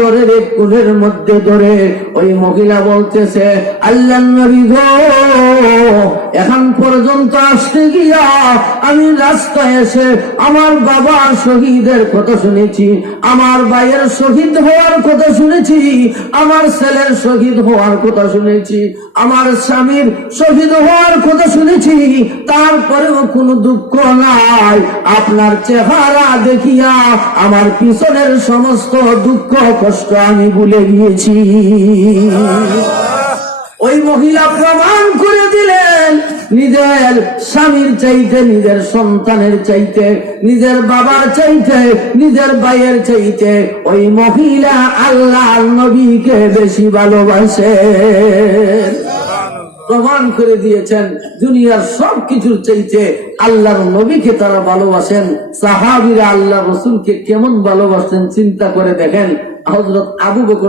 চাদরের এক কোণের মধ্যে ধরে ওই মহিলা বলতেছে, আল্লাহর নবী গো, এখন পর্যন্ত আসতে গিয়া আমি রাস্তায় এসে আমার বাবার শহীদের কথা শুনেছি, আমার ভাইয়ের শহীদ হওয়ার কথা শুনেছি, আমার ছেলের শহীদ হওয়ার কথা শুনেছি, আমার স্বামীর শহীদ হওয়ার কথা শুনেছি, তারপরেও কোনো দুঃখ নাই। আপনার চেহারা দেখিয়া আমার পিছনের সমস্ত দুঃখ কষ্ট আমি ভুলে গিয়েছি। ওই মহিলা প্রমাণ করে দিলেন, নিজের স্বামীর চাইতে, নিজের সন্তানের চাইতে, নিজের বাবার চাইতে, নিজের ভাইয়ের চাইতে ওই মহিলা আল্লাহর নবীকে বেশি ভালোবাসে। প্রমাণ করে দিয়েছেন দুনিয়ার সব কিছুর চাইতে আল্লাহর নবীকে তারা ভালোবাসেন। সাহাবীরা আল্লাহ রসুলকে কেমন ভালোবাসেন চিন্তা করে দেখেন। হযরত আবু বকর